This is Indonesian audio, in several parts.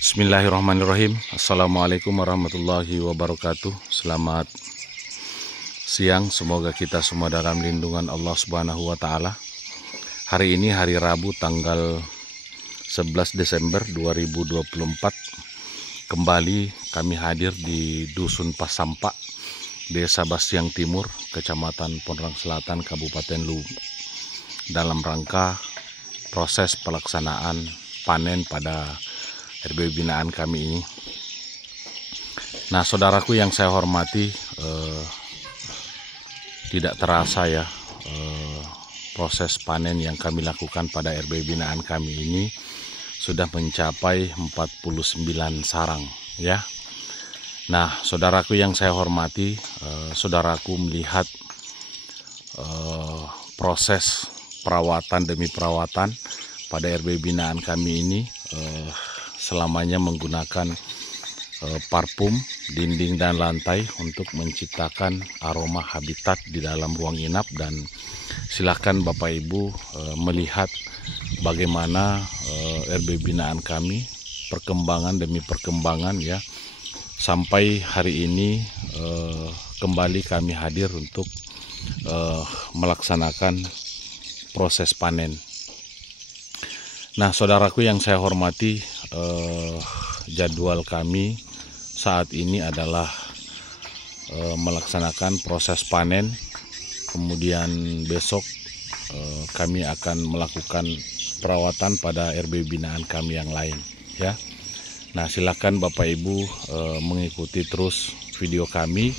Bismillahirrahmanirrahim. Assalamualaikum warahmatullahi wabarakatuh. Selamat siang, semoga kita semua dalam lindungan Allah Subhanahu wa Ta'ala. Hari ini hari Rabu tanggal 11 Desember 2024. Kembali kami hadir di Dusun Pasampak, Desa Bastiang Timur, Kecamatan Pondrang Selatan, Kabupaten Luwu, dalam rangka proses pelaksanaan panen pada RBW binaan kami ini. Nah, saudaraku yang saya hormati, tidak terasa ya, proses panen yang kami lakukan pada RBW binaan kami ini sudah mencapai 49 sarang ya. Nah, saudaraku yang saya hormati, saudaraku melihat proses perawatan demi perawatan pada RBW binaan kami ini, selamanya menggunakan parfum dinding dan lantai untuk menciptakan aroma habitat di dalam ruang inap. Dan silakan Bapak Ibu melihat bagaimana RBW binaan kami perkembangan demi perkembangan ya, sampai hari ini kembali kami hadir untuk melaksanakan proses panen. Nah, saudaraku yang saya hormati, jadwal kami saat ini adalah melaksanakan proses panen. Kemudian besok kami akan melakukan perawatan pada RBW binaan kami yang lain ya. Nah, silakan Bapak Ibu mengikuti terus video kami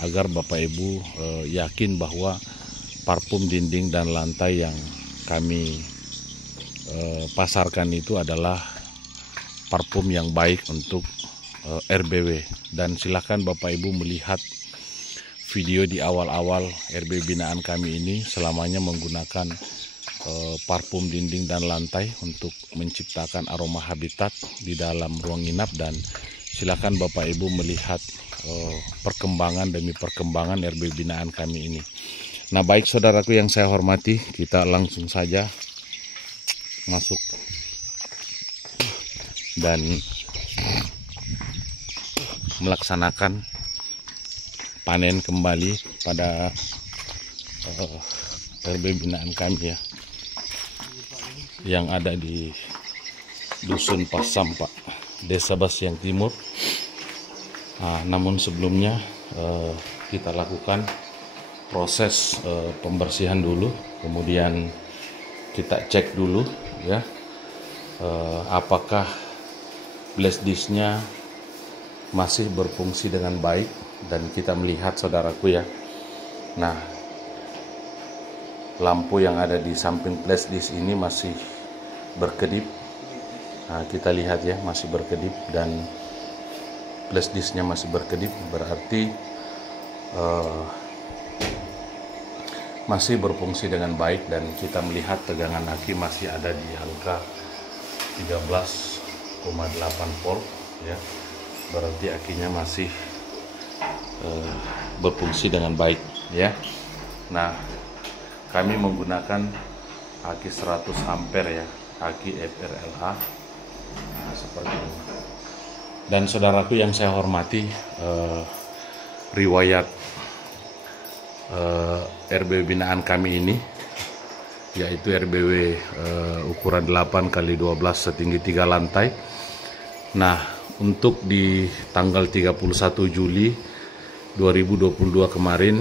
agar Bapak Ibu yakin bahwa parfum dinding dan lantai yang kami pasarkan itu adalah parfum yang baik untuk RBW. Dan silakan Bapak Ibu melihat video di awal-awal RBW binaan kami ini selamanya menggunakan parfum dinding dan lantai untuk menciptakan aroma habitat di dalam ruang inap. Dan silakan Bapak Ibu melihat perkembangan demi perkembangan RBW binaan kami ini. Nah, baik saudaraku yang saya hormati, kita langsung saja masuk dan melaksanakan panen kembali pada RBW binaan kami ya, yang ada di Dusun Pasampak, Desa Bastiang Timur. Nah, namun sebelumnya kita lakukan proses pembersihan dulu, kemudian kita cek dulu ya, apakah flash disknya masih berfungsi dengan baik. Dan kita melihat saudaraku ya, nah lampu yang ada di samping flash disk ini masih berkedip. Nah, kita lihat ya, masih berkedip dan flash disknya masih berkedip, berarti masih berfungsi dengan baik. Dan kita melihat tegangan aki masih ada di angka 13,8 volt ya, berarti akinya masih berfungsi dengan baik ya. Nah, kami menggunakan aki 100 ampere ya, aki FRLA. Nah, seperti ini. Dan saudaraku yang saya hormati, riwayat RBW binaan kami ini yaitu RBW ukuran 8x12 setinggi 3 lantai. Nah, untuk di tanggal 31 Juli 2022 kemarin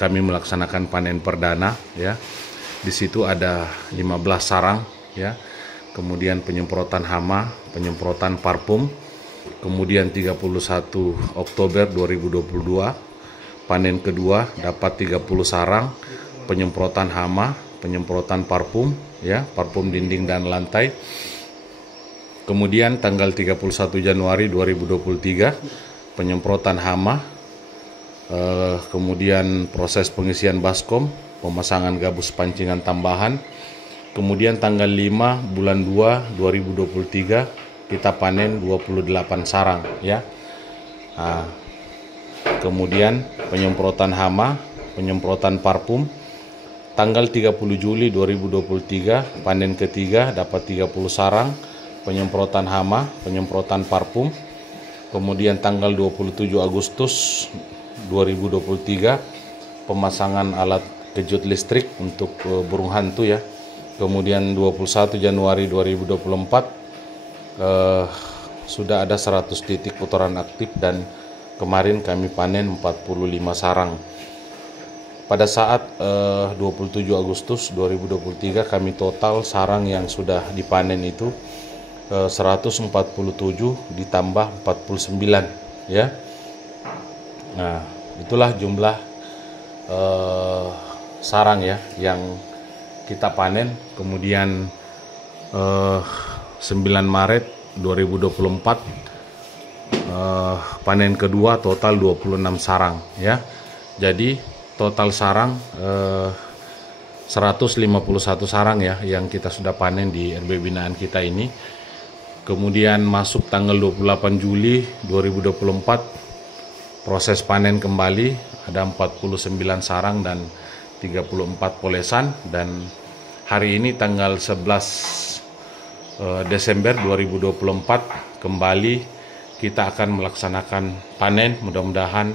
kami melaksanakan panen perdana ya. Di situ ada 15 sarang ya. Kemudian penyemprotan hama, penyemprotan parfum. Kemudian 31 Oktober 2022 panen kedua dapat 30 sarang, penyemprotan hama, penyemprotan parfum ya, parfum dinding dan lantai. Kemudian tanggal 31 Januari 2023 penyemprotan hama, kemudian proses pengisian baskom, pemasangan gabus pancingan tambahan. Kemudian tanggal 5 bulan 2 2023 kita panen 28 sarang ya. Nah, kemudian penyemprotan hama, penyemprotan parfum. Tanggal 30 Juli 2023 panen ketiga dapat 30 sarang, penyemprotan hama, penyemprotan parfum. Kemudian tanggal 27 Agustus 2023 pemasangan alat kejut listrik untuk burung hantu ya. Kemudian 21 Januari 2024 sudah ada 100 titik putaran aktif, dan kemarin kami panen 45 sarang. Pada saat 27 Agustus 2023 kami total sarang yang sudah dipanen itu 147 ditambah 49 ya. Nah, itulah jumlah sarang ya yang kita panen. Kemudian 9 Maret 2024 panen kedua total 26 sarang ya. Jadi total sarang 151 sarang ya yang kita sudah panen di RB binaan kita ini. Kemudian masuk tanggal 28 Juli 2024 proses panen kembali, ada 49 sarang dan 34 polesan, dan hari ini tanggal 11 Desember 2024 kembali kita akan melaksanakan panen. Mudah-mudahan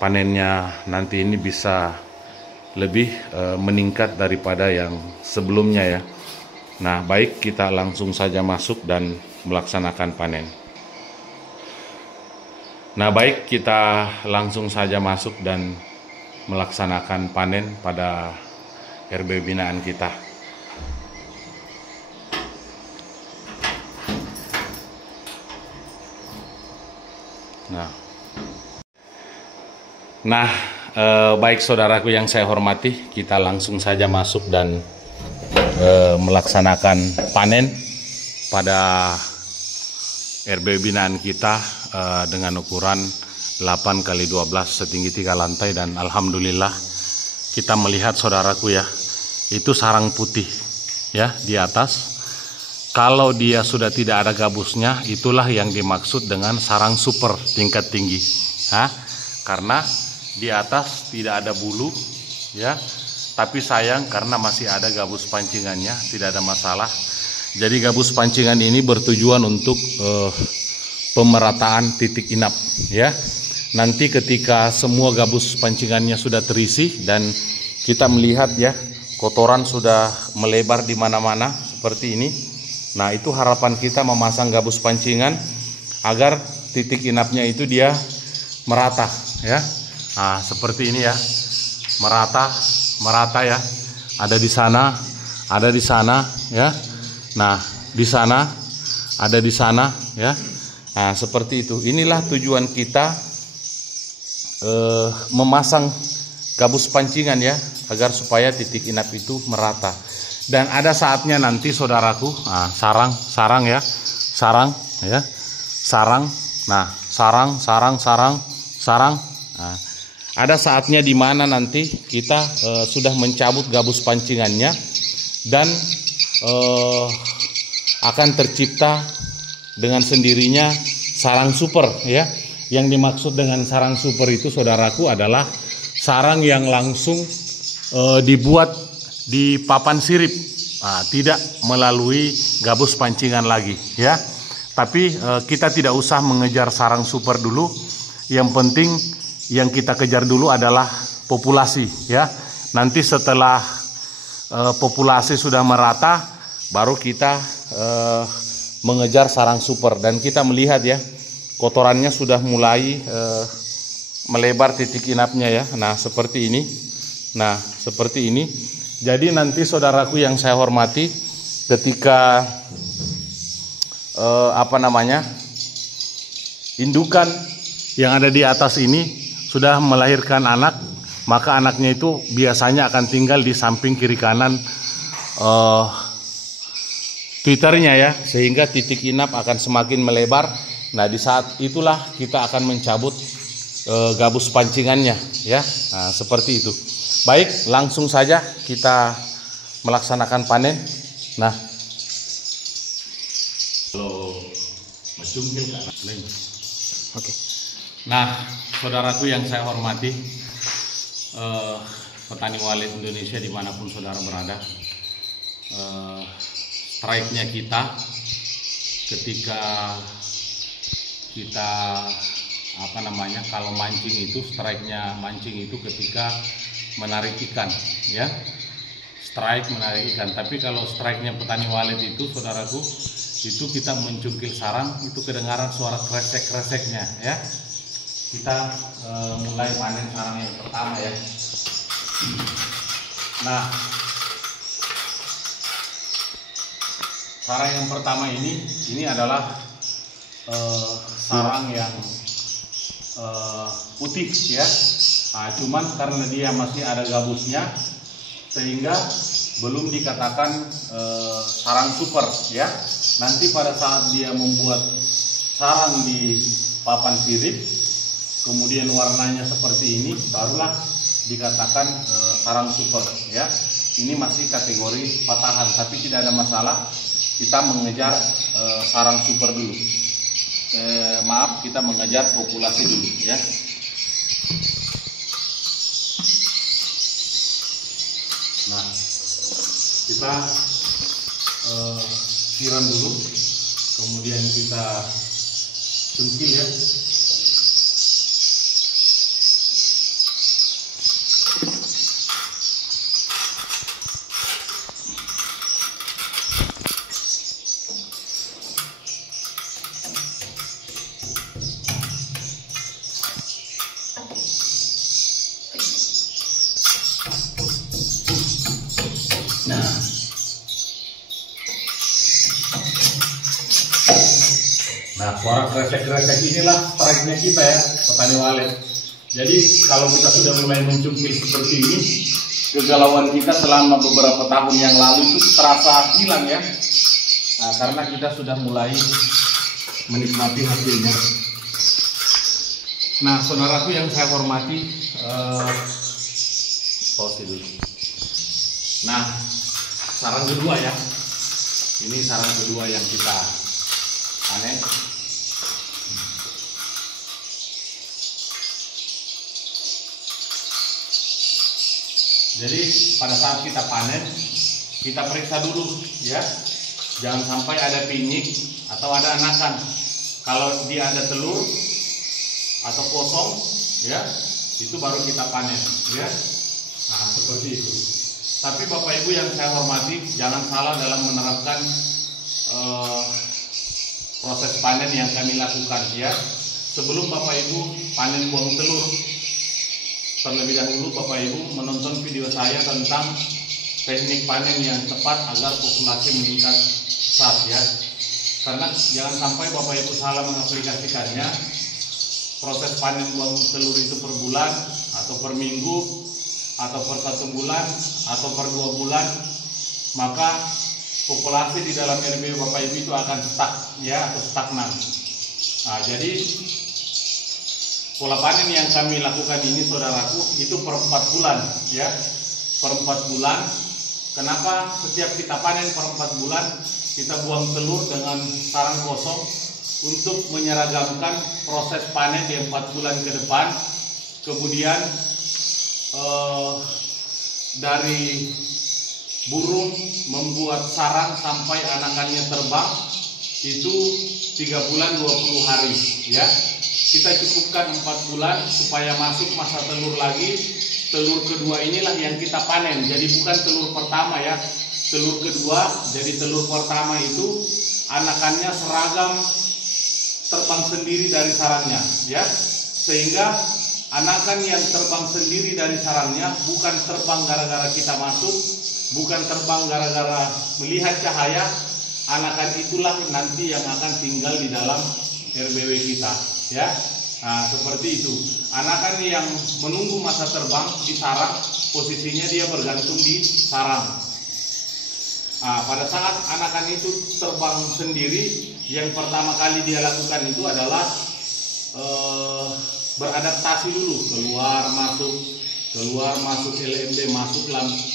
panennya nanti ini bisa lebih meningkat daripada yang sebelumnya ya. Nah, baik, kita langsung saja masuk dan melaksanakan panen. Nah, baik, kita langsung saja masuk dan melaksanakan panen pada RB binaan kita. Nah, baik saudaraku yang saya hormati, kita langsung saja masuk dan melaksanakan panen pada RB binaan kita dengan ukuran 8x12 setinggi 3 lantai, dan alhamdulillah kita melihat saudaraku ya, itu sarang putih ya di atas. Kalau dia sudah tidak ada gabusnya, itulah yang dimaksud dengan sarang super tingkat tinggi. Karena di atas tidak ada bulu ya, tapi sayang karena masih ada gabus pancingannya, tidak ada masalah. Jadi gabus pancingan ini bertujuan untuk pemerataan titik inap ya. Nanti ketika semua gabus pancingannya sudah terisi dan kita melihat ya, kotoran sudah melebar di mana-mana seperti ini. Nah, itu harapan kita memasang gabus pancingan agar titik inapnya itu dia merata ya. Nah, seperti ini ya, merata ya, ada di sana ya. Nah, di sana ada di sana ya. Nah, seperti itu. Inilah tujuan kita memasang gabus pancingan ya, agar supaya titik inap itu merata. Dan ada saatnya nanti saudaraku, sarang ya. Nah, sarang. Nah, ada saatnya di mana nanti kita sudah mencabut gabus pancingannya dan akan tercipta dengan sendirinya sarang super ya. Yang dimaksud dengan sarang super itu saudaraku adalah sarang yang langsung dibuat di papan sirip, tidak melalui gabus pancingan lagi ya. Tapi kita tidak usah mengejar sarang super dulu. Yang penting yang kita kejar dulu adalah populasi ya. Nanti setelah populasi sudah merata, baru kita mengejar sarang super. Dan kita melihat ya, kotorannya sudah mulai melebar titik inapnya ya. Nah, seperti ini. Jadi nanti saudaraku yang saya hormati, ketika indukan yang ada di atas ini sudah melahirkan anak, maka anaknya itu biasanya akan tinggal di samping kiri kanan twitternya ya, sehingga titik inap akan semakin melebar. Nah, di saat itulah kita akan mencabut gabus pancingannya ya. Nah, seperti itu. Baik, langsung saja kita melaksanakan panen. Nah, oke. Nah, saudaraku yang saya hormati, petani walet Indonesia dimanapun saudara berada, strike-nya kita ketika kita kalau mancing itu strike-nya mancing itu ketika menarik ikan, ya, strike menarik ikan. Tapi kalau strike-nya petani walet itu, saudaraku, itu kita mencungkil sarang, itu kedengaran suara kresek-kreseknya, ya. Kita mulai panen sarang yang pertama, ya. Nah, sarang yang pertama ini adalah sarang yang putih, ya. Nah, cuman karena dia masih ada gabusnya sehingga belum dikatakan sarang super, ya. Nanti pada saat dia membuat sarang di papan sirip, kemudian warnanya seperti ini, barulah dikatakan sarang super, ya. Ini masih kategori patahan, tapi tidak ada masalah. Kita mengejar sarang super dulu. Maaf, kita mengejar populasi dulu, ya. Nah, kita siram dulu, kemudian kita cungkil, ya. Nah, suara kresek-kresek inilah strike-nya kita, ya, petani walet. Jadi kalau kita sudah mulai mencungkil seperti ini, kegalauan kita selama beberapa tahun yang lalu itu terasa hilang, ya. Nah, karena kita sudah mulai menikmati hasilnya. Nah, saudaraku yang saya hormati, pause dulu. Nah, sarang kedua, ya. Ini sarang kedua yang kita panen. Jadi pada saat kita panen, kita periksa dulu, ya. Jangan sampai ada pinyik atau ada anakan. Kalau dia ada telur atau kosong, ya, itu baru kita panen, ya. Nah, seperti itu. Tapi Bapak Ibu yang saya hormati, jangan salah dalam menerapkan proses panen yang kami lakukan, ya. Sebelum Bapak Ibu panen buang telur, terlebih dahulu Bapak Ibu menonton video saya tentang teknik panen yang tepat agar populasi meningkat pesat, ya. Karena jangan sampai Bapak Ibu salah mengaplikasikannya. Proses panen buang telur itu per bulan atau per minggu atau per 1 bulan atau per 2 bulan, maka populasi di dalam RW Bapak Ibu itu akan stuck, ya, atau stagnan. Nah, jadi pola panen yang kami lakukan ini, saudaraku, itu per 4 bulan, ya, per 4 bulan. Kenapa setiap kita panen per 4 bulan kita buang telur dengan sarang kosong untuk menyeragamkan proses panen di 4 bulan ke depan. Kemudian dari burung membuat sarang sampai anakannya terbang itu 3 bulan 20 hari, ya. Kita cukupkan 4 bulan supaya masuk masa telur lagi. Telur kedua inilah yang kita panen. Jadi bukan telur pertama, ya. Telur kedua. Jadi telur pertama itu anakannya seragam terbang sendiri dari sarangnya, ya. Sehingga anakan yang terbang sendiri dari sarangnya bukan terbang gara-gara kita masuk, bukan terbang gara-gara melihat cahaya. Anakan itulah nanti yang akan tinggal di dalam RBW kita, ya. Nah, seperti itu. Anakan yang menunggu masa terbang di sarang, posisinya dia bergantung di sarang. Nah, pada saat anakan itu terbang sendiri, yang pertama kali dia lakukan itu adalah beradaptasi dulu, keluar masuk LMB, masuk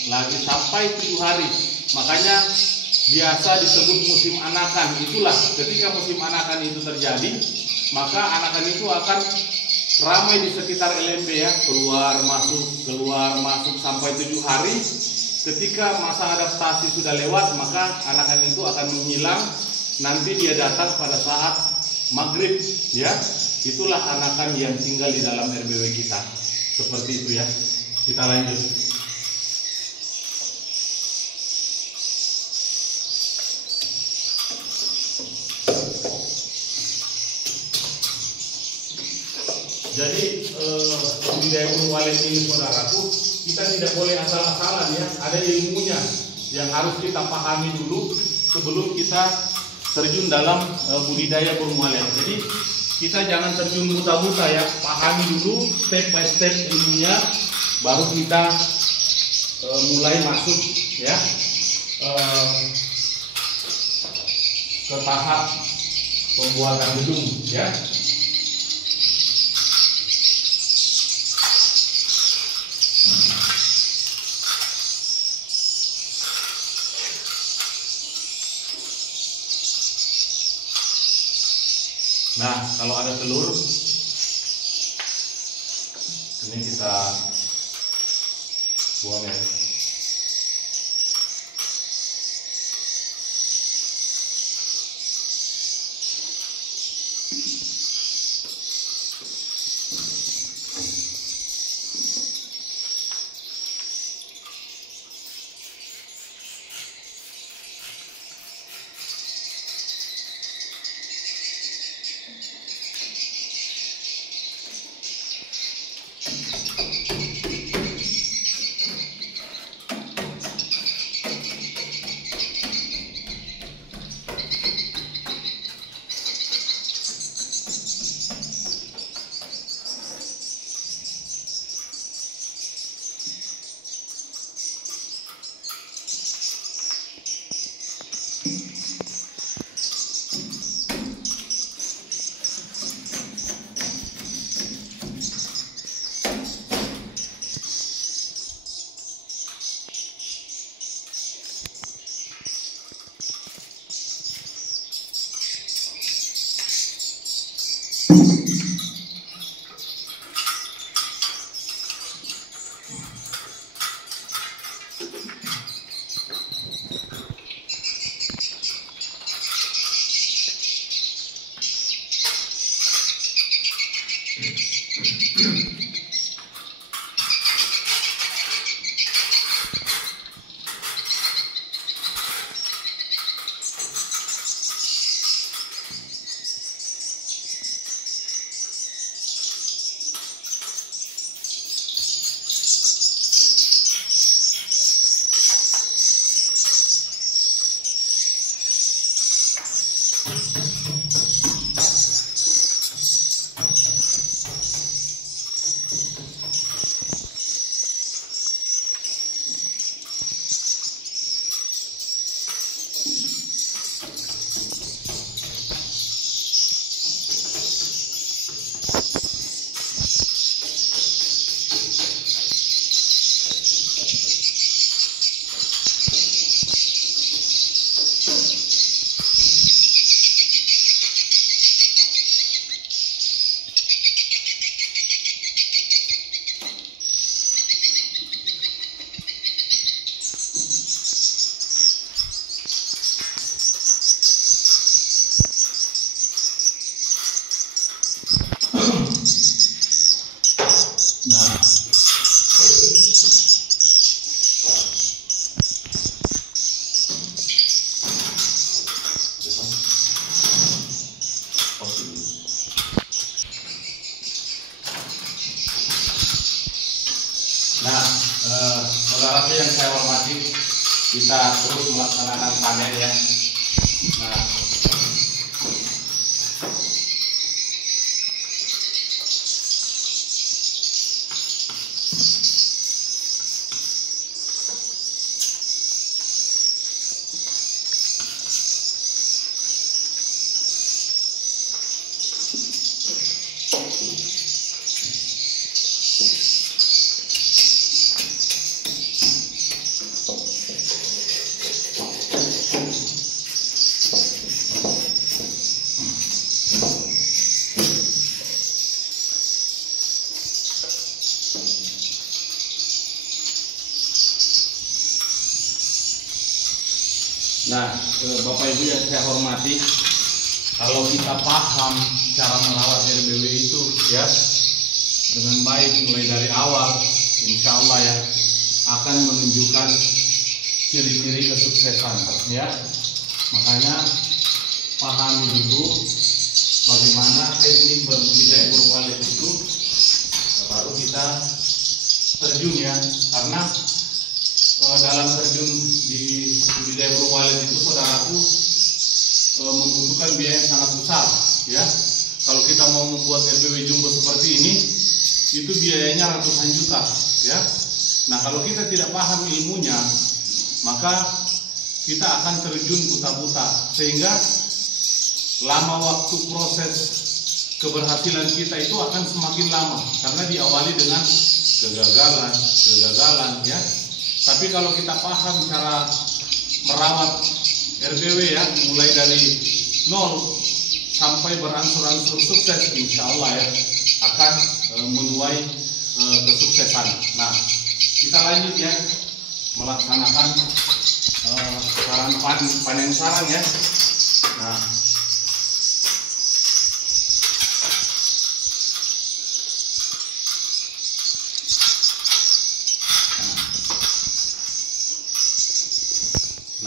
lagi sampai 7 hari. Makanya biasa disebut musim anakan. Itulah ketika musim anakan itu terjadi, maka anakan itu akan ramai di sekitar LMB, ya, keluar masuk sampai 7 hari. Ketika masa adaptasi sudah lewat, maka anakan itu akan menghilang nanti dia datang pada saat maghrib, ya. Itulah anakan yang tinggal di dalam RBW kita. Seperti itu ya. Kita lanjut. Jadi budidaya burung walet ini, saudaraku, kita tidak boleh asal-asalan ya. Ada ilmunya yang harus kita pahami dulu sebelum kita terjun dalam budidaya burung walet. Jadi kita jangan terjun buta-buta ya. Pahami dulu step by step ilmunya, baru kita mulai masuk ya ke tahap pembuatan gedung ya. Nah, kalau ada telur, ini kita buang ya. Nah, saudara yang saya hormati, kita terus melaksanakan panen ya. Nah, Bapak Ibu yang saya hormati, kalau kita paham cara merawat RBW itu ya dengan baik mulai dari awal, insya Allah ya akan menunjukkan ciri-ciri kesuksesan ya. Makanya pahami dulu bagaimana teknik berbudidaya burung walet itu, baru kita terjun ya. Karena dalam terjun di budidaya burung walet itu, saudaraku, membutuhkan biaya yang sangat besar ya. Kalau kita mau membuat RBW jumbo seperti ini, itu biayanya ratusan juta ya. Nah, kalau kita tidak paham ilmunya, maka kita akan terjun buta-buta, sehingga lama waktu proses keberhasilan kita itu akan semakin lama, karena diawali dengan kegagalan ya. Tapi kalau kita paham cara merawat RBW ya, mulai dari nol sampai berangsur-angsur sukses, insya Allah ya akan menuai kesuksesan. Nah, kita lanjut ya melaksanakan panen sarang ya.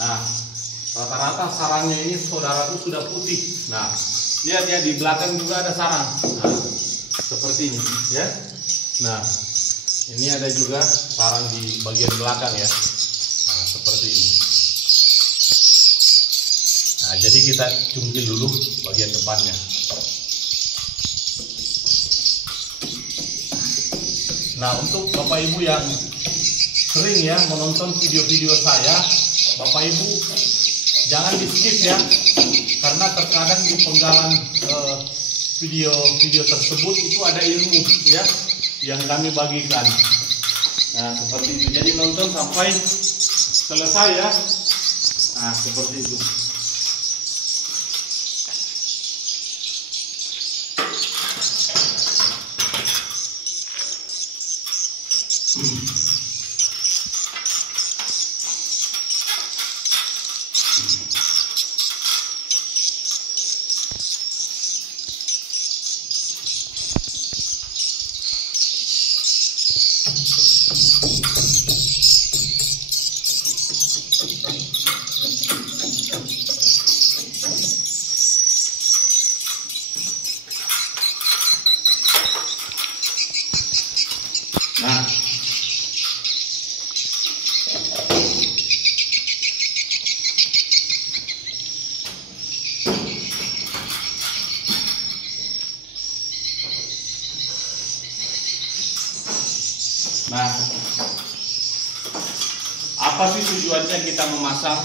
Nah, rata-rata sarangnya ini saudara tuh sudah putih. Nah, lihat ya, di belakang juga ada sarang. Nah, seperti ini ya. Nah, ini ada juga sarang di bagian belakang ya. Nah, seperti ini. Nah, jadi kita cungkil dulu bagian depannya. Nah, untuk Bapak Ibu yang sering ya menonton video-video saya, Bapak Ibu jangan di skip ya, karena terkadang di penggalan video-video tersebut itu ada ilmu ya yang kami bagikan. Nah, seperti itu. Jadi nonton sampai selesai ya. Nah, seperti itu. Nah, apa sih tujuannya kita memasang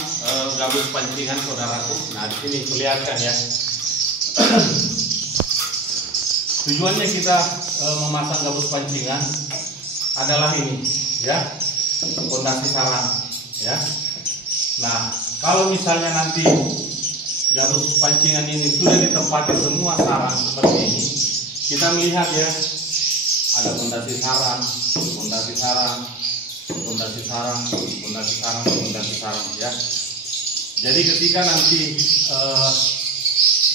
gabus pancingan, saudaraku? Nah, di sini kelihatan ya. Tujuannya kita memasang gabus pancingan adalah ini, ya, pondasi sarang, ya. Nah, kalau misalnya nanti gabus pancingan ini sudah ditempati semua sarang seperti ini, kita melihat ya, ada pondasi sarang, pondasi sarang, pondasi sarang, pondasi sarang, pondasi sarang, ya. Jadi ketika nanti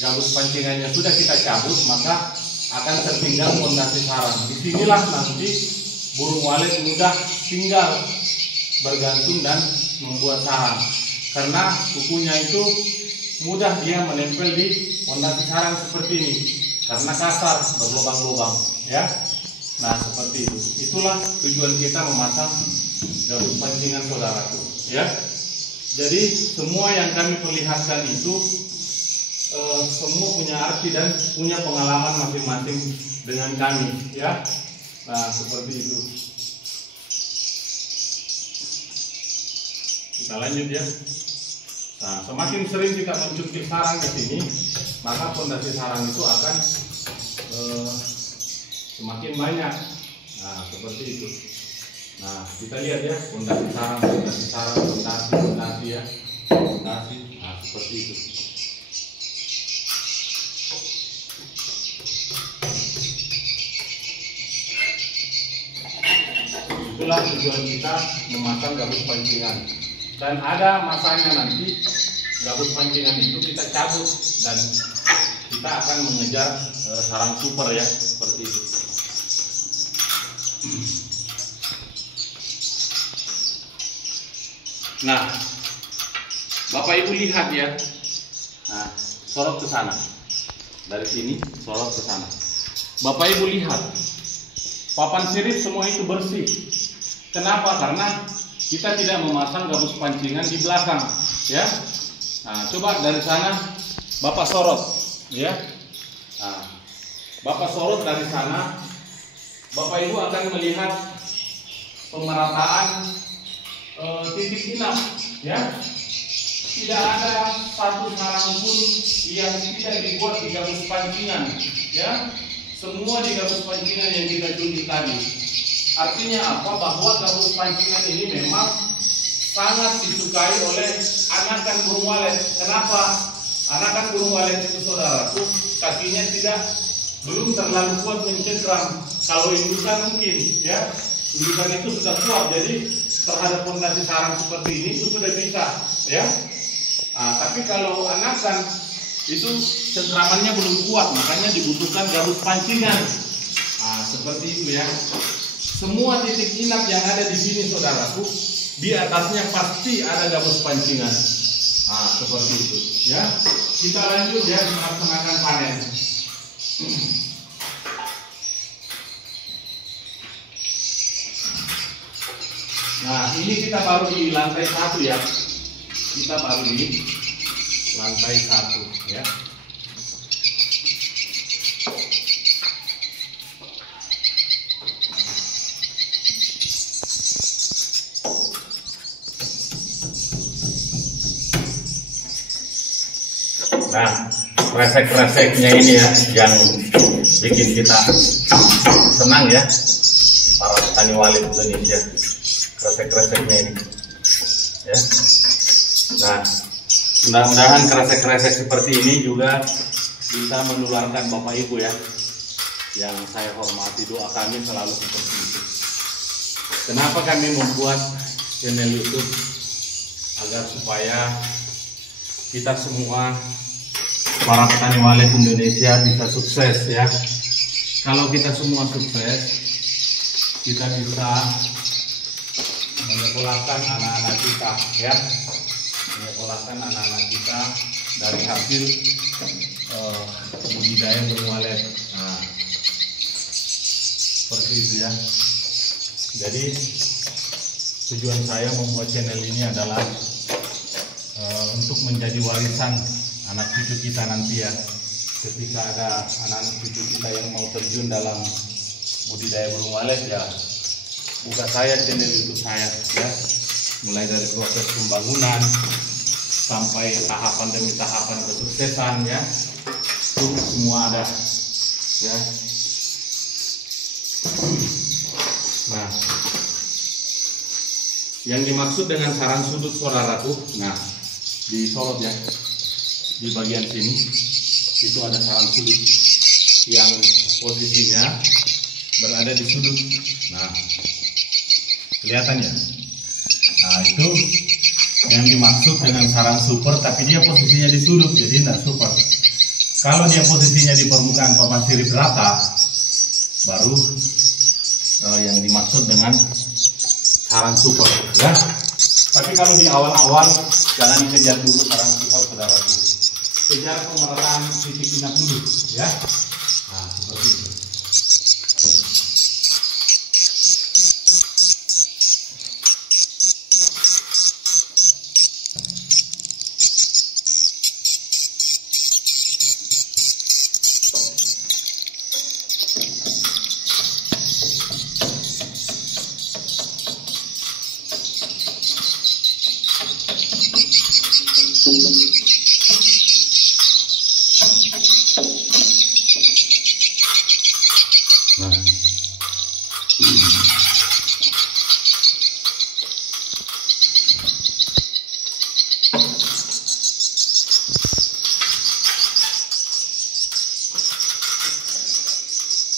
gabus pancingannya sudah kita cabut, maka akan tertinggal pondasi sarang. Disinilah nanti burung walet mudah tinggal bergantung dan membuat sarang, karena kukunya itu mudah dia menempel di pondasi sarang seperti ini, karena kasar berlubang-lubang, ya. Nah, seperti itu. Itulah tujuan kita memasang gabus pancingan, saudaraku, ya. Jadi semua yang kami perlihatkan itu semua punya arti dan punya pengalaman masing-masing dengan kami, ya. Nah, seperti itu. Kita lanjut ya. Nah, semakin sering kita mencungkil sarang di sini, maka pondasi sarang itu akan semakin banyak. Nah, seperti itu. Nah, kita lihat ya, pondasi sarang, pondasi ya, pondasi. Nah, seperti itu. Itulah tujuan kita memasang gabus pancingan. Dan ada masanya nanti gabus pancingan itu kita cabut dan kita akan mengejar sarang super ya, seperti itu. Nah, Bapak Ibu lihat ya. Nah, sorot ke sana. Dari sini sorot ke sana. Bapak Ibu lihat. Papan sirip semua itu bersih. Kenapa? Karena kita tidak memasang gabus pancingan di belakang, ya. Nah, coba dari sana Bapak sorot, ya. Nah, Bapak sorot dari sana, Bapak Ibu akan melihat pemerataan titik inap, ya. Tidak ada satu sarang pun yang tidak dibuat di gabus pancingan, ya. Semua di gabus pancingan yang kita tunjuk tadi. Artinya apa? Bahwa gabus pancingan ini memang sangat disukai oleh anakan burung walet. Kenapa? Anakan burung walet itu, saudaraku, kakinya belum terlalu kuat mencengkram. Kalau indukan mungkin, ya, indukan itu sudah kuat, jadi terhadap fondasi sarang seperti ini itu sudah bisa, ya. Nah, tapi kalau anakan itu cengkramannya belum kuat, makanya dibutuhkan gabus pancingan. Nah, seperti itu ya. Semua titik inap yang ada di sini, saudaraku, di atasnya pasti ada gabus pancingan. Nah, seperti itu ya. Kita lanjut ya melaksanakan panen. Nah, ini kita baru di lantai 1 ya. Kita baru di lantai 1 ya. Nah, kresek-kreseknya ini ya yang bikin kita senang ya, para petani walet Indonesia. Kresek-kreseknya ini ya. Nah, mudah-mudahan kresek-kresek seperti ini juga bisa menularkan Bapak Ibu ya, yang saya hormati. Doa kami selalu seperti itu. Kenapa kami membuat channel YouTube? Agar supaya kita semua para petani walet Indonesia bisa sukses ya. Kalau kita semua sukses, kita bisa menyekolahkan anak-anak kita ya, menyekolahkan anak-anak kita dari hasil budidaya burung walet. Nah, seperti itu ya. Jadi tujuan saya membuat channel ini adalah untuk menjadi warisan anak cucu kita nanti ya. Ketika ada anak cucu kita yang mau terjun dalam budidaya burung walet ya, buka saya channel YouTube saya ya. Mulai dari proses pembangunan sampai tahapan demi tahapan kesuksesan ya, itu semua ada ya. Nah, yang dimaksud dengan sarang sudut, saudaraku, nah disorot ya, di bagian sini itu ada sarang sudut yang posisinya berada di sudut. Nah, kelihatannya. Nah, itu yang dimaksud dengan sarang super, tapi dia posisinya di sudut, jadi tidak super. Kalau dia posisinya di permukaan papan sirip rata, baru yang dimaksud dengan sarang super ya. Tapi kalau di awal-awal jangan dikejar dulu sarang super, saudaraku. Kejar pemerataan titik inap dulu ya. Nah, seperti itu.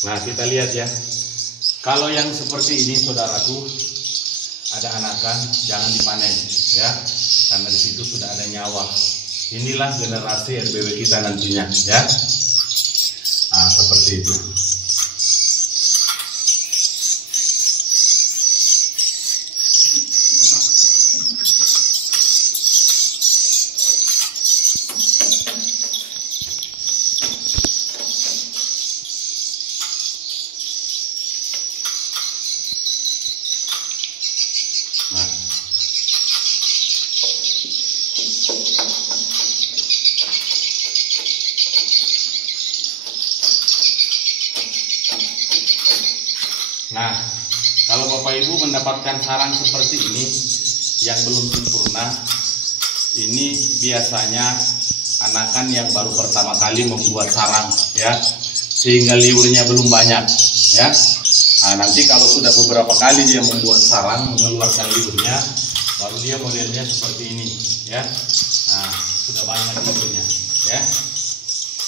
Nah, kita lihat ya. Kalau yang seperti ini, saudaraku, ada anakan, jangan dipanen ya, karena di situ sudah ada nyawa. Inilah generasi RBW kita nantinya, ya. Nah, seperti itu. Nah, kalau Bapak Ibu mendapatkan sarang seperti ini yang belum sempurna, ini biasanya anakan yang baru pertama kali membuat sarang, ya, sehingga liurnya belum banyak, ya. Nah, nanti kalau sudah beberapa kali dia membuat sarang, mengeluarkan liurnya, baru dia modelnya seperti ini, ya. Nah, sudah banyak liurnya, ya,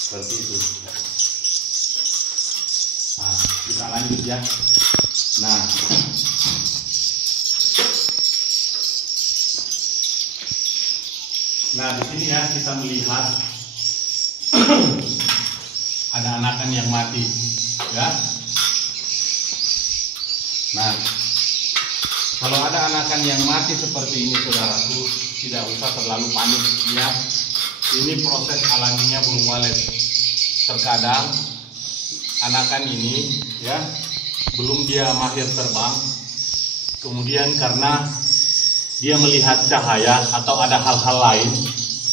seperti itu. Nah, kita lanjut, ya. Nah, di sini ya kita melihat ada anakan yang mati, ya. Nah, kalau ada anakan yang mati seperti ini, saudaraku, tidak usah terlalu panik, ya. Ini proses alaminya burung walet. Terkadang anakan ini, ya, belum dia mahir terbang, kemudian karena dia melihat cahaya atau ada hal-hal lain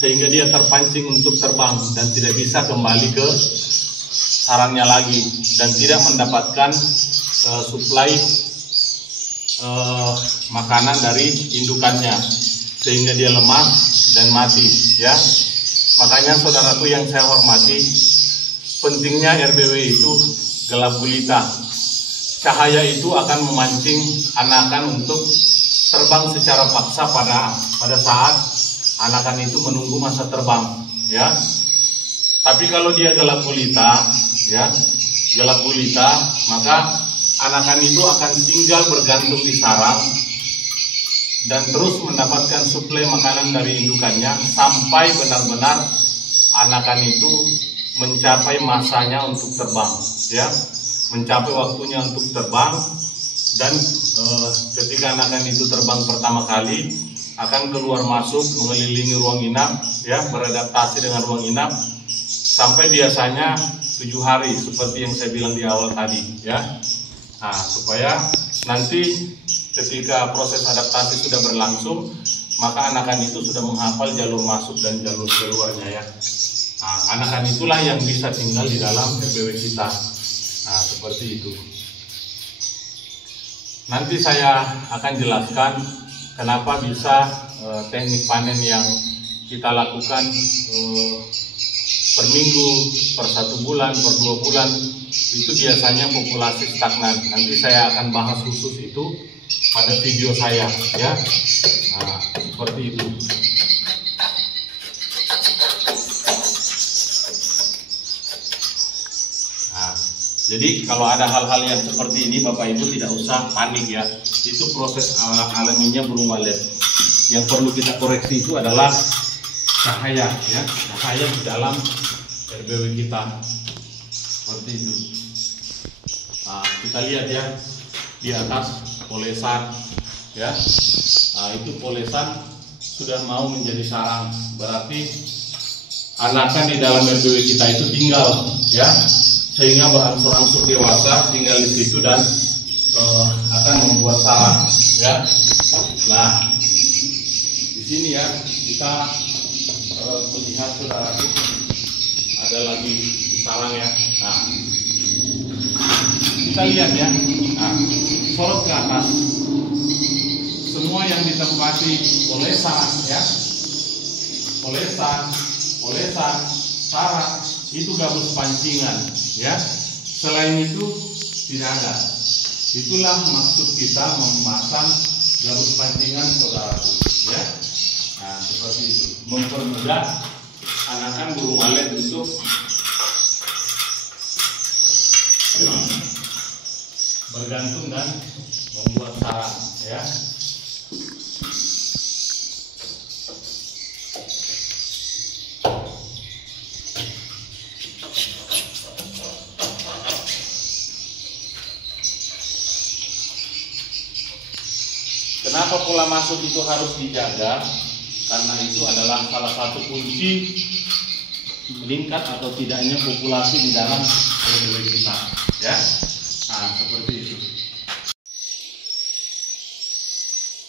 sehingga dia terpancing untuk terbang dan tidak bisa kembali ke sarangnya lagi dan tidak mendapatkan suplai makanan dari indukannya sehingga dia lemah dan mati, ya. Makanya saudaraku yang saya hormati, pentingnya RBW itu gelap gulita. Cahaya itu akan memancing anakan untuk terbang secara paksa pada saat anakan itu menunggu masa terbang, ya. Tapi kalau dia gelap gulita, ya, gelap gulita, maka anakan itu akan tinggal bergantung di sarang dan terus mendapatkan suplai makanan dari indukannya sampai benar-benar anakan itu mencapai masanya untuk terbang, ya. Mencapai waktunya untuk terbang dan ketika anakan itu terbang pertama kali akan keluar masuk mengelilingi ruang inap, ya, beradaptasi dengan ruang inap sampai biasanya 7 hari seperti yang saya bilang di awal tadi, ya. Nah, supaya nanti ketika proses adaptasi sudah berlangsung, maka anakan itu sudah menghafal jalur masuk dan jalur keluarnya, ya. Nah, anakan itulah yang bisa tinggal di dalam RBW kita. Nah, seperti itu. Nanti saya akan jelaskan kenapa bisa teknik panen yang kita lakukan per minggu, per 1 bulan, per 2 bulan, itu biasanya populasi stagnan. Nanti saya akan bahas khusus itu pada video saya, ya. Nah, seperti itu. Jadi kalau ada hal-hal yang seperti ini, Bapak Ibu tidak usah panik, ya. Itu proses alaminya burung walet. Yang perlu kita koreksi itu adalah cahaya, ya, cahaya di dalam RBW kita. Seperti itu. Nah, kita lihat, ya, di atas polesan, ya. Nah, itu polesan sudah mau menjadi sarang. Berarti anakan di dalam RBW kita itu tinggal, ya, sehingga berangsur-angsur dewasa tinggal di situ dan akan membuat sarang, ya. Nah, di sini, ya, kita melihat saudaraku ada lagi sarang, ya. Nah, kita lihat, ya. Nah, sorot ke atas, semua yang ditempati polesan, ya, polesan, sarang itu gabus pancingan, ya. Selain itu tidak ada. Itulah maksud kita memasang gabus pancingan, saudaraku, ya. Nah, seperti itu, mempermudah anakan burung walet untuk bergantung dan membuat sarang, ya. Kenapa pola masuk itu harus dijaga? Karena itu adalah salah satu kunci meningkat atau tidaknya populasi di dalam RW kita, ya. Nah, seperti itu.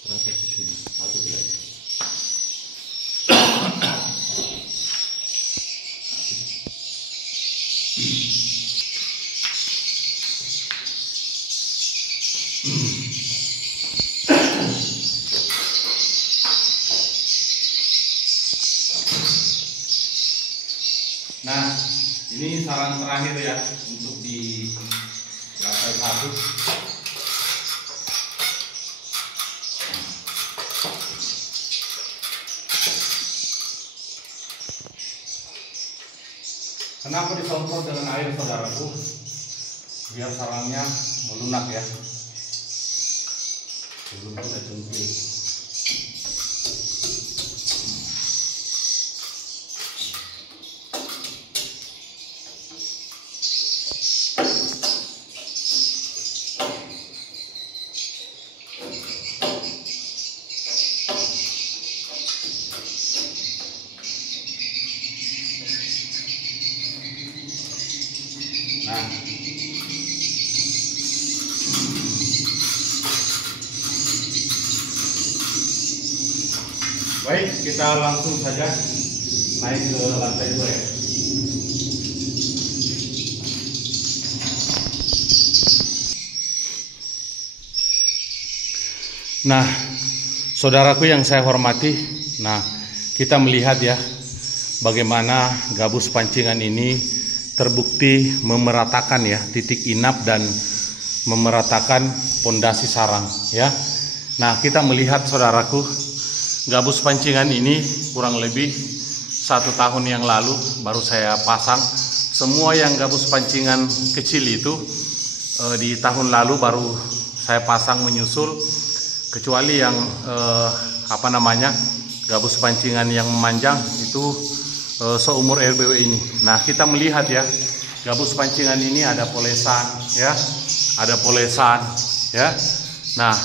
Berapa di sini? Satu lagi. Nah, ini saran terakhir ya untuk di lantai 1. Kenapa disemprot dengan air, saudaraku? Biar sarangnya melunak ya. Sebelum kita jungkir. Nah, baik, kita langsung saja naik ke lantai 2 ya. Nah, saudaraku yang saya hormati, nah kita melihat ya bagaimana gabus pancingan ini terbukti memeratakan ya titik inap dan memeratakan pondasi sarang ya. Nah, kita melihat saudaraku, gabus pancingan ini kurang lebih 1 tahun yang lalu baru saya pasang. Semua yang gabus pancingan kecil itu di tahun lalu baru saya pasang menyusul, kecuali yang gabus pancingan yang memanjang itu seumur RBW ini. Nah, kita melihat ya gabus pancingan ini ada polesan ya, ada polesan ya. Nah,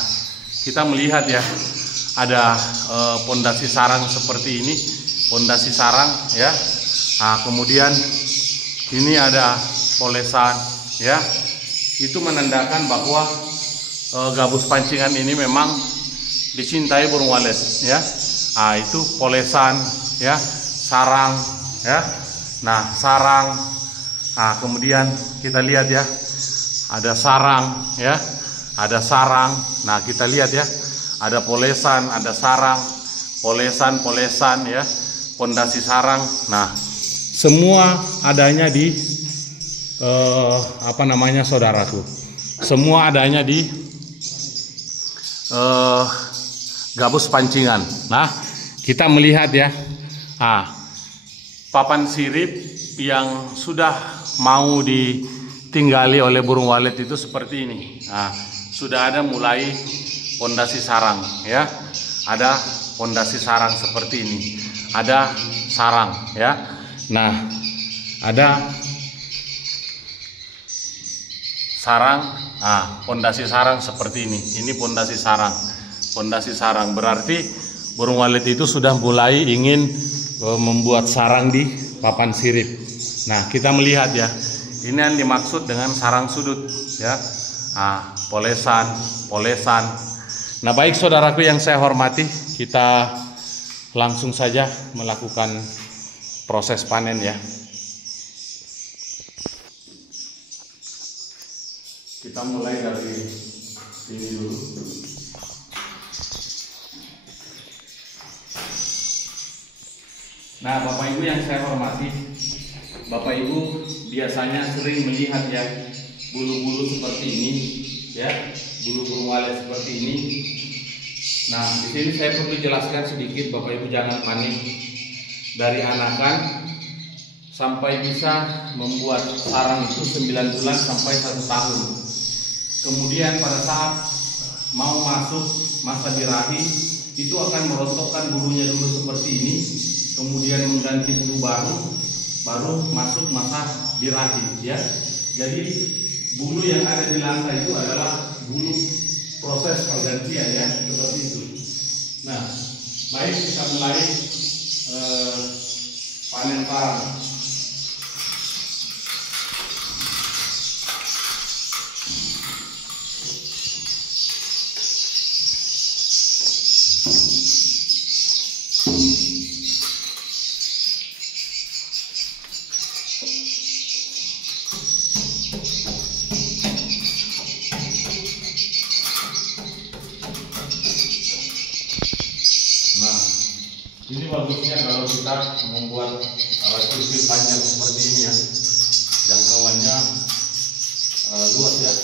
kita melihat ya ada pondasi sarang seperti ini, pondasi sarang ya. Nah, kemudian ini ada polesan ya. Itu menandakan bahwa gabus pancingan ini memang dicintai burung walet ya. Nah, itu polesan ya, sarang ya. Nah, sarang. Nah, kemudian kita lihat ya ada sarang ya, ada sarang. Nah, kita lihat ya ada polesan, ada sarang, polesan ya, pondasi sarang. Nah, semua adanya di saudaraku, semua adanya di gabus pancingan. Nah, kita melihat ya, papan sirip yang sudah mau ditinggali oleh burung walet itu seperti ini. Nah, sudah ada mulai pondasi sarang ya, ada pondasi sarang seperti ini, ada sarang ya. Nah, ada sarang, pondasi sarang seperti ini pondasi sarang. Pondasi sarang berarti burung walet itu sudah mulai ingin membuat sarang di papan sirip. Nah, kita melihat ya, ini yang dimaksud dengan sarang sudut ya. Polesan. Nah, baik saudaraku yang saya hormati, kita langsung saja melakukan proses panen ya. Kita mulai dari sini dulu. Nah, Bapak Ibu yang saya hormati, Bapak Ibu biasanya sering melihat ya bulu-bulu seperti ini ya, bulu burung walet seperti ini. Nah, di sini saya perlu jelaskan sedikit, Bapak Ibu jangan panik. Dari anakan sampai bisa membuat sarang itu 9 bulan sampai 1 tahun. Kemudian pada saat mau masuk masa birahi itu akan merontokkan bulunya dulu seperti ini, kemudian mengganti bulu baru masuk masa birahi ya. Jadi bulu yang ada di lantai itu adalah bulu proses pergantian ya, seperti itu. Nah, baik kita mulai panen parang. Nah, ini bagusnya kalau kita membuat alat cuci panjang seperti ini ya, jangkauannya luas ya.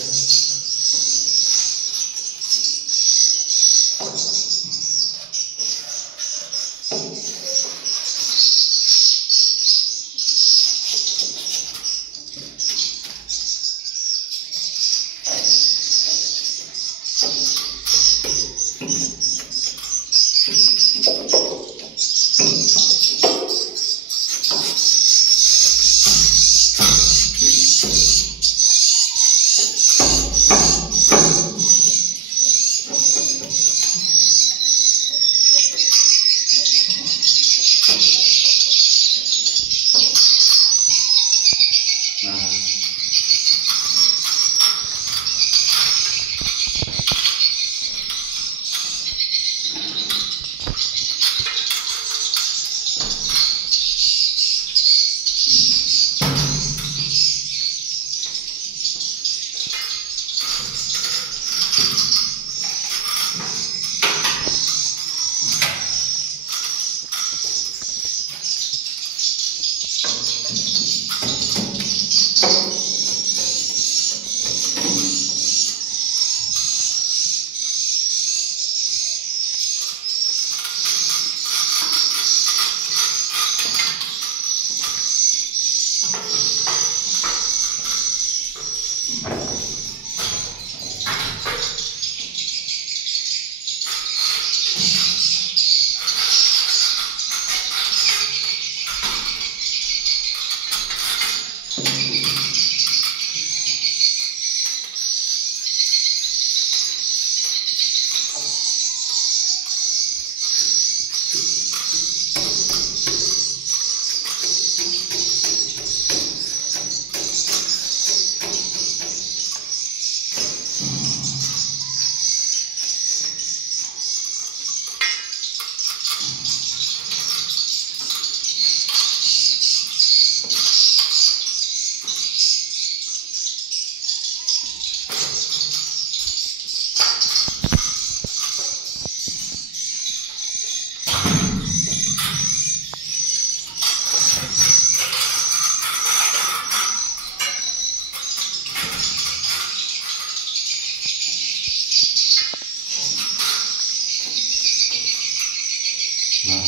Nah,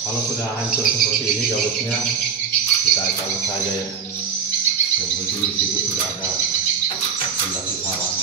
kalau sudah hancur seperti ini gabusnya, kita cabut saja ya. Yang penting di situ sudah ada fondasi sarang.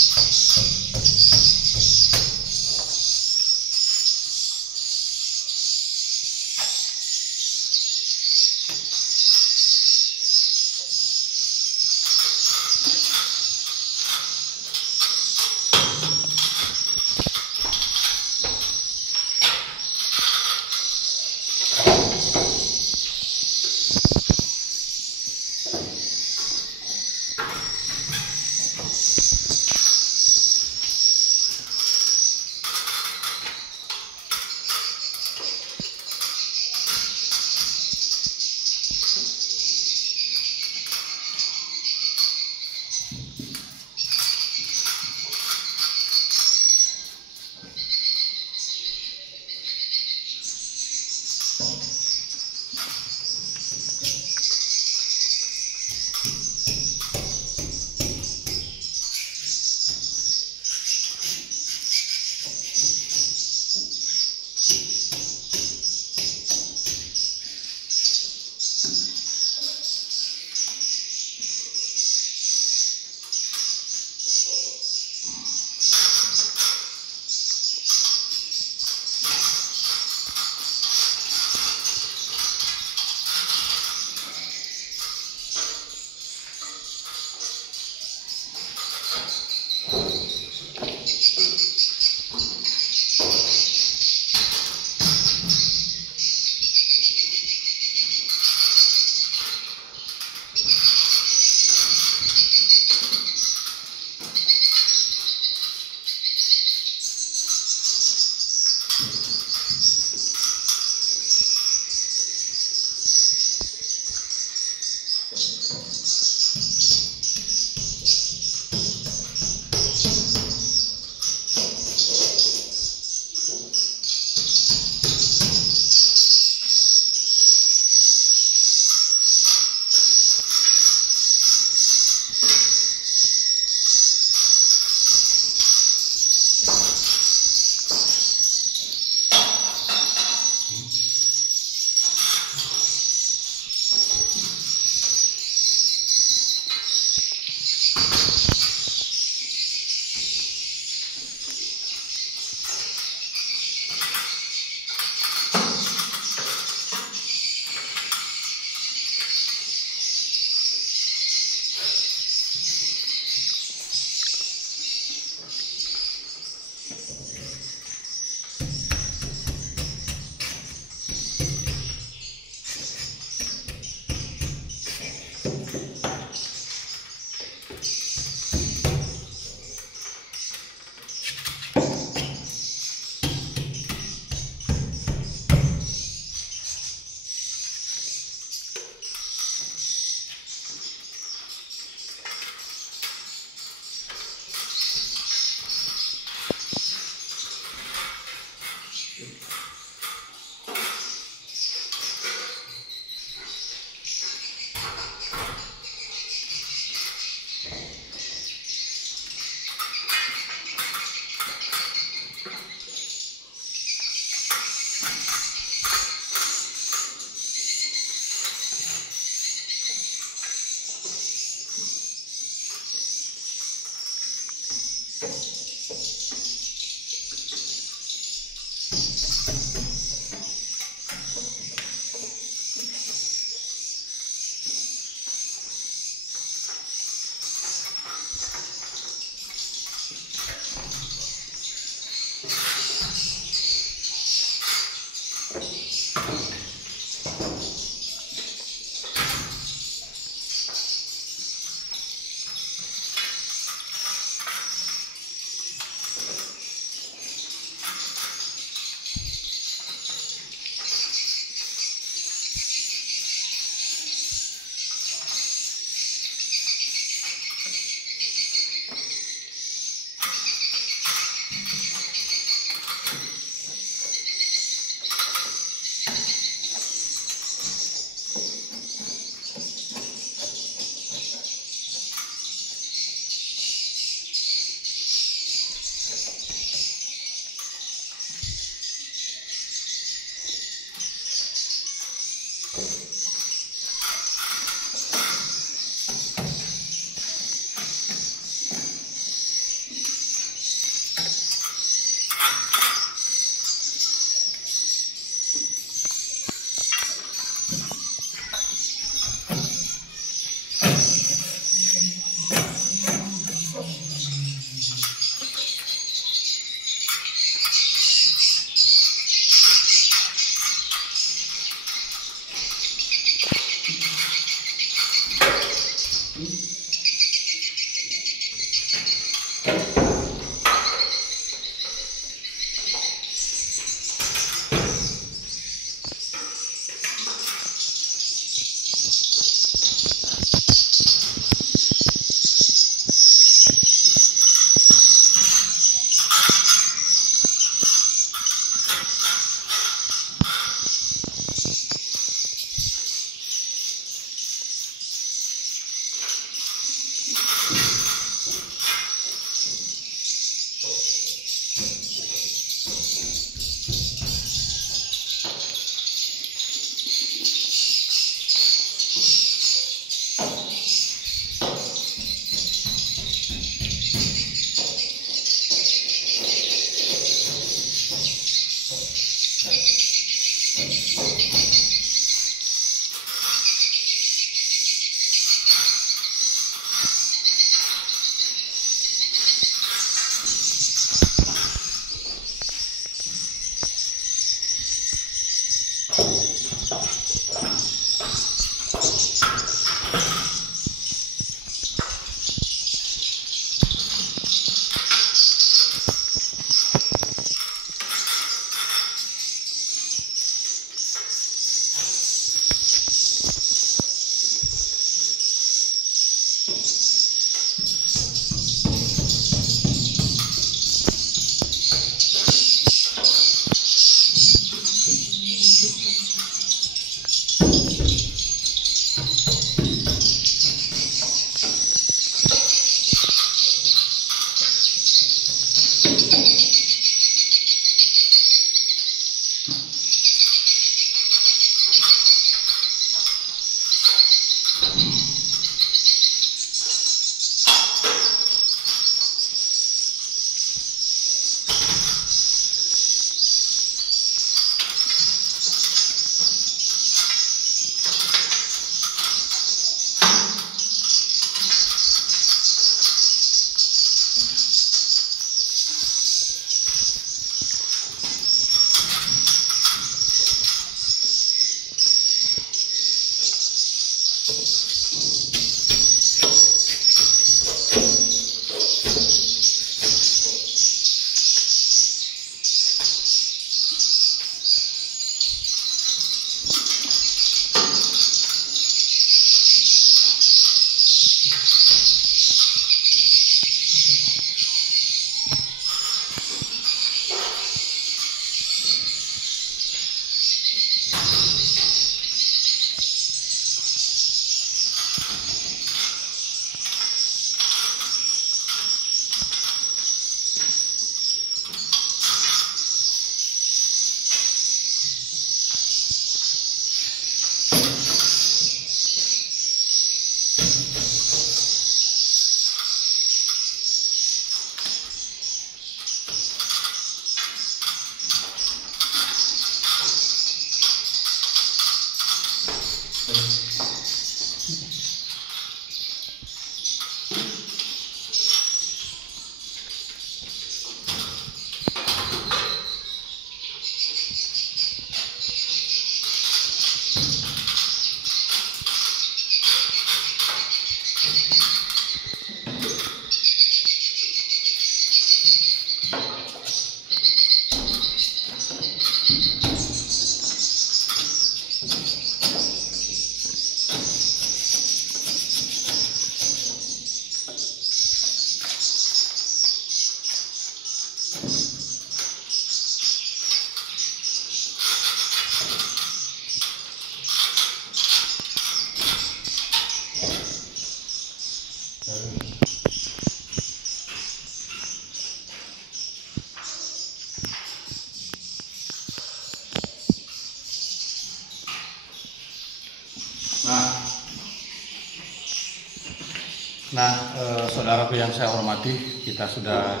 Saudaraku yang saya hormati, kita sudah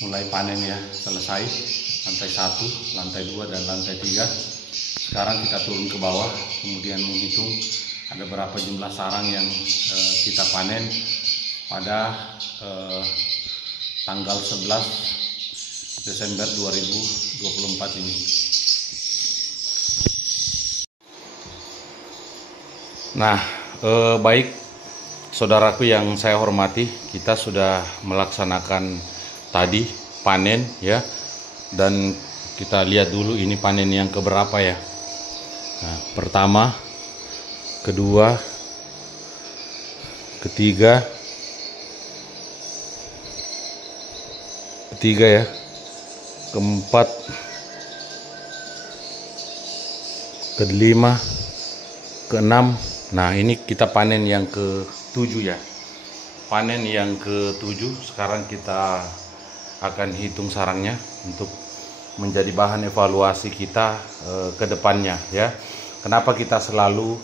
mulai panen ya, selesai lantai 1, lantai 2, dan lantai 3. Sekarang kita turun ke bawah, kemudian menghitung ada berapa jumlah sarang yang kita panen pada tanggal 11 Desember 2024 ini. Nah, baik saudaraku yang saya hormati, kita sudah melaksanakan tadi panen ya, dan kita lihat dulu ini panen yang keberapa ya. Nah, pertama, kedua, ketiga ya, keempat, kelima, keenam. Nah, ini kita panen yang ke-7 ya. Panen yang ke-7. Sekarang kita akan hitung sarangnya untuk menjadi bahan evaluasi kita ke depannya ya. Kenapa kita selalu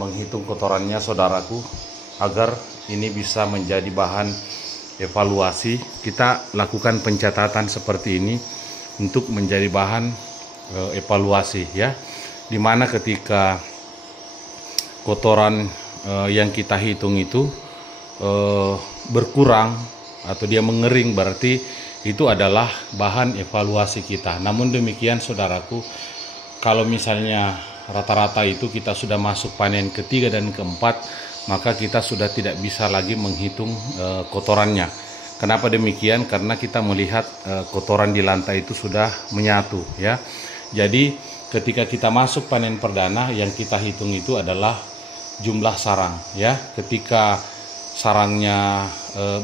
menghitung kotorannya saudaraku, agar ini bisa menjadi bahan evaluasi. Kita lakukan pencatatan seperti ini untuk menjadi bahan evaluasi ya, dimana ketika kotoran yang kita hitung itu berkurang atau dia mengering, berarti itu adalah bahan evaluasi kita. Namun demikian saudaraku, kalau misalnya rata-rata itu kita sudah masuk panen ketiga dan keempat, maka kita sudah tidak bisa lagi menghitung kotorannya. Kenapa demikian? Karena kita melihat kotoran di lantai itu sudah menyatu, ya. Jadi ketika kita masuk panen perdana, yang kita hitung itu adalah jumlah sarang, ya. Ketika sarangnya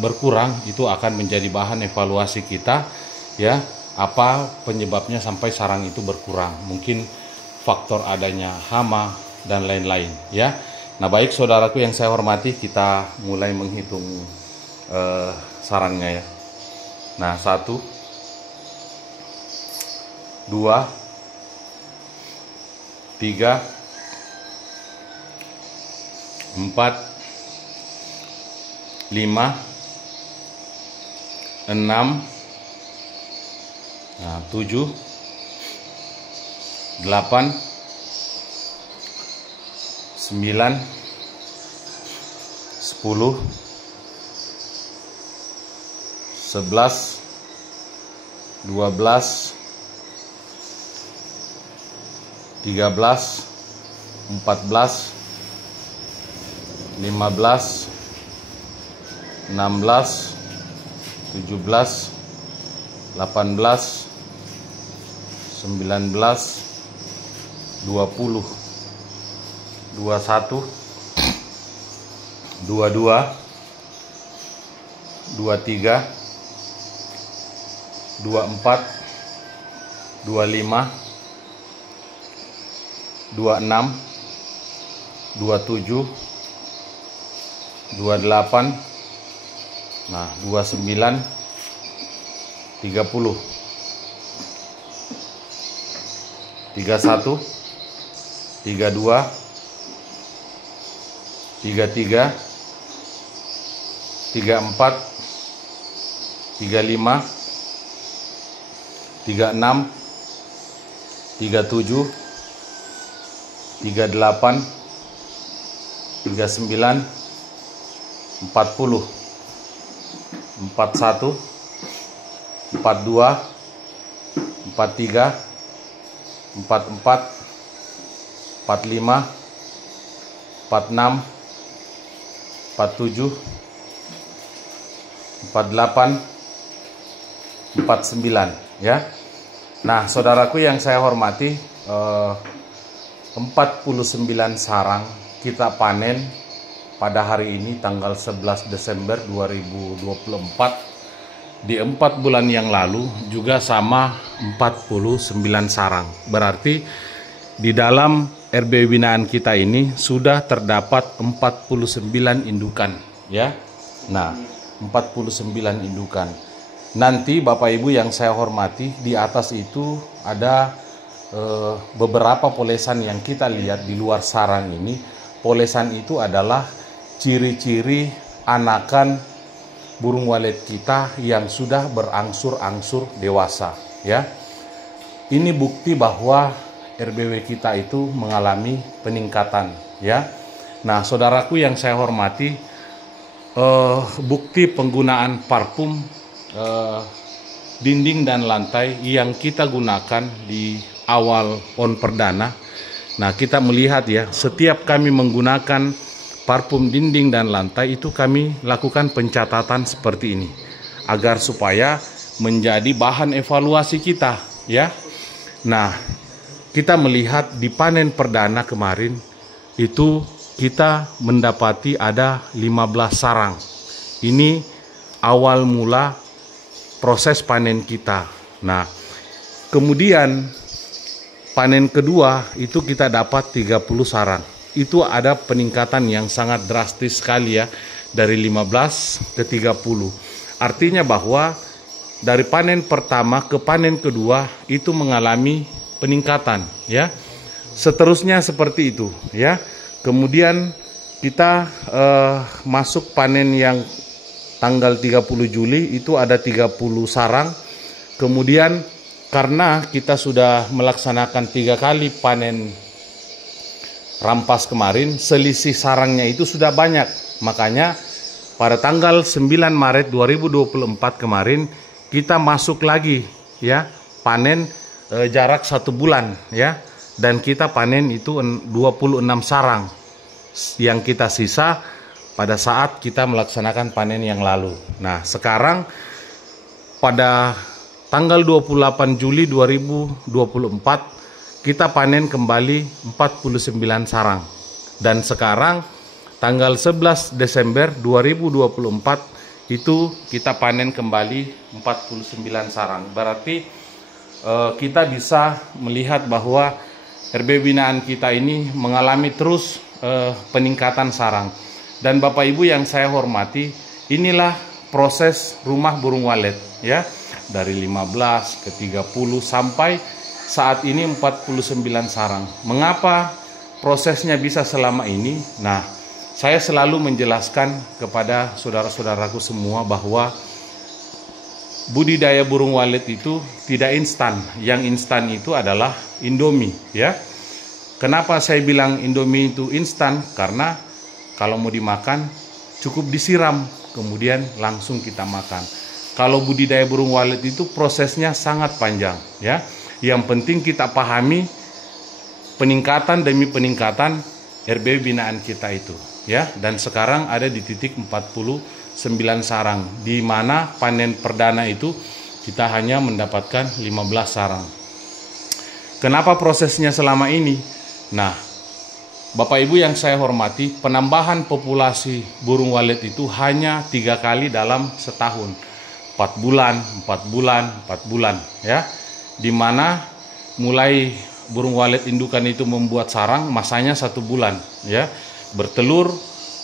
berkurang, itu akan menjadi bahan evaluasi kita, ya. Apa penyebabnya sampai sarang itu berkurang? Mungkin faktor adanya hama dan lain-lain, ya. Nah, baik saudaraku yang saya hormati, kita mulai menghitung sarangnya, ya. Nah, 1, 2, 3, 4, 5, 6, 7, 8, 9, 10, 11, 12, 13, 14, 15, 16, 17, 18, 19, 20, 21, 22, 23, 24, 25, 26, 27, 28, 29, 30, 31, 32, 33, 34, 35, 36, 37, 38, 39, 40, 41, 42, 43, 44, 45, 46, 47, 48, 49, ya. Nah, saudaraku yang saya hormati, 49 sarang kita panen pada hari ini tanggal 11 Desember 2024. Di 4 bulan yang lalu juga sama 49 sarang. Berarti di dalam RB binaan kita ini sudah terdapat 49 indukan, ya. Nah, 49 indukan. Nanti Bapak Ibu yang saya hormati, di atas itu ada beberapa polesan yang kita lihat di luar sarang ini. Polesan itu adalah ciri-ciri anakan burung walet kita yang sudah berangsur-angsur dewasa, ya. Ini bukti bahwa RBW kita itu mengalami peningkatan, ya. Nah, saudaraku yang saya hormati, bukti penggunaan parfum dinding dan lantai yang kita gunakan di awal on perdana. Nah, kita melihat, ya, setiap kami menggunakan parfum dinding dan lantai itu kami lakukan pencatatan seperti ini agar supaya menjadi bahan evaluasi kita, ya. Nah, kita melihat di panen perdana kemarin itu kita mendapati ada 15 sarang. Ini awal mula proses panen kita. Nah, kemudian panen kedua itu kita dapat 30 sarang. Itu ada peningkatan yang sangat drastis sekali, ya, dari 15 ke 30. Artinya bahwa dari panen pertama ke panen kedua itu mengalami peningkatan, ya. Seterusnya seperti itu, ya. Kemudian kita masuk panen yang tanggal 30 Juli itu ada 30 sarang. Kemudian karena kita sudah melaksanakan 3 kali panen rampas kemarin, selisih sarangnya itu sudah banyak. Makanya pada tanggal 9 Maret 2024 kemarin kita masuk lagi, ya, panen jarak 1 bulan, ya. dan kita panen itu 26 sarang yang kita sisa pada saat kita melaksanakan panen yang lalu. Nah, sekarang pada tanggal 28 Juli 2024 kita panen kembali 49 sarang. Dan sekarang tanggal 11 Desember 2024 itu kita panen kembali 49 sarang. Berarti kita bisa melihat bahwa RBW binaan kita ini mengalami terus peningkatan sarang. Dan Bapak Ibu yang saya hormati, inilah proses rumah burung walet ya, dari 15 ke 30 sampai saat ini 49 sarang. Mengapa prosesnya bisa selama ini? Nah, saya selalu menjelaskan kepada saudara-saudaraku semua bahwa budidaya burung walet itu tidak instan. Yang instan itu adalah Indomie ya. Kenapa saya bilang Indomie itu instan? Karena kalau mau dimakan cukup disiram, kemudian langsung kita makan. Kalau budidaya burung walet itu prosesnya sangat panjang ya. Yang penting kita pahami peningkatan demi peningkatan RBW binaan kita itu ya. Dan sekarang ada di titik 49 sarang, di mana panen perdana itu kita hanya mendapatkan 15 sarang. Kenapa prosesnya selama ini? Nah, Bapak Ibu yang saya hormati, penambahan populasi burung walet itu hanya 3 kali dalam setahun. 4 bulan, 4 bulan, 4 bulan ya. Dimana mulai burung walet indukan itu membuat sarang, masanya 1 bulan ya. Bertelur,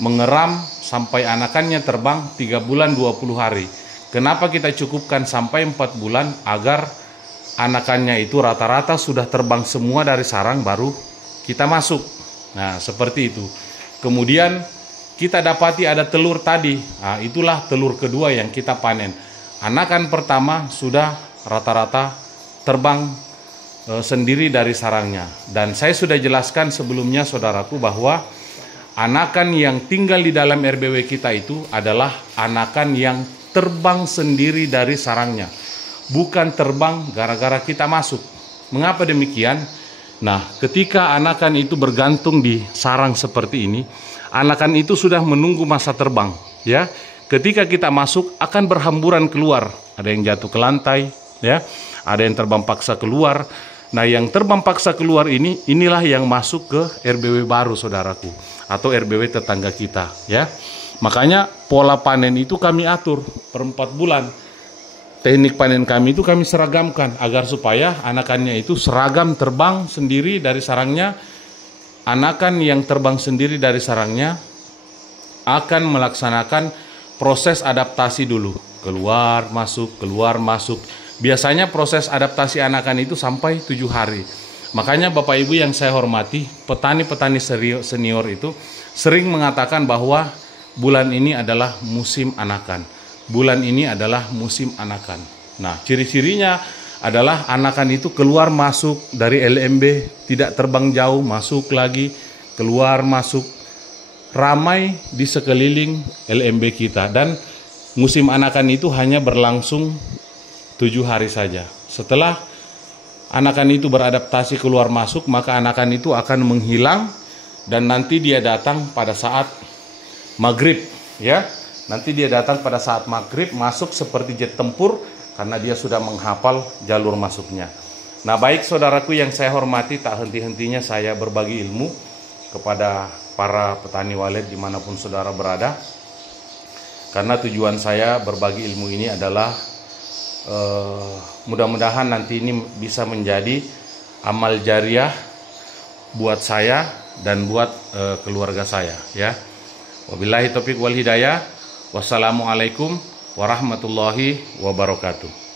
mengeram sampai anakannya terbang 3 bulan 20 hari. Kenapa kita cukupkan sampai 4 bulan? Agar anakannya itu rata-rata sudah terbang semua dari sarang baru kita masuk. Nah, seperti itu. Kemudian kita dapati ada telur tadi. Nah, itulah telur kedua yang kita panen. Anakan pertama sudah rata-rata terbang sendiri dari sarangnya. Dan saya sudah jelaskan sebelumnya saudaraku bahwa anakan yang tinggal di dalam RBW kita itu adalah anakan yang terbang sendiri dari sarangnya. Bukan terbang gara-gara kita masuk. Mengapa demikian? Nah, ketika anakan itu bergantung di sarang seperti ini, anakan itu sudah menunggu masa terbang, ya. Ketika kita masuk akan berhamburan keluar, ada yang jatuh ke lantai, ya, ada yang terbang paksa keluar. Nah, yang terbang paksa keluar inilah yang masuk ke RBW baru, saudaraku, atau RBW tetangga kita, ya. Makanya pola panen itu kami atur per 4 bulan. Teknik panen kami itu kami seragamkan agar supaya anakannya itu seragam terbang sendiri dari sarangnya. Anakan yang terbang sendiri dari sarangnya akan melaksanakan proses adaptasi dulu. Keluar, masuk, keluar, masuk. Biasanya proses adaptasi anakan itu sampai 7 hari. Makanya Bapak Ibu yang saya hormati, petani-petani senior itu sering mengatakan bahwa bulan ini adalah musim anakan. Bulan ini adalah musim anakan. Nah, ciri-cirinya adalah anakan itu keluar masuk dari LMB, tidak terbang jauh, masuk lagi, keluar masuk, ramai di sekeliling LMB kita. Dan musim anakan itu hanya berlangsung 7 hari saja. Setelah anakan itu beradaptasi keluar masuk, maka anakan itu akan menghilang dan nanti dia datang pada saat maghrib, ya. Nanti dia datang pada saat maghrib, masuk seperti jet tempur karena dia sudah menghafal jalur masuknya. Nah, baik saudaraku yang saya hormati, tak henti-hentinya saya berbagi ilmu kepada para petani walet dimanapun saudara berada. Karena tujuan saya berbagi ilmu ini adalah mudah-mudahan nanti ini bisa menjadi amal jariah buat saya dan buat keluarga saya, ya. Wabillahi taufiq wal hidayah. Wassalamualaikum warahmatullahi wabarakatuh.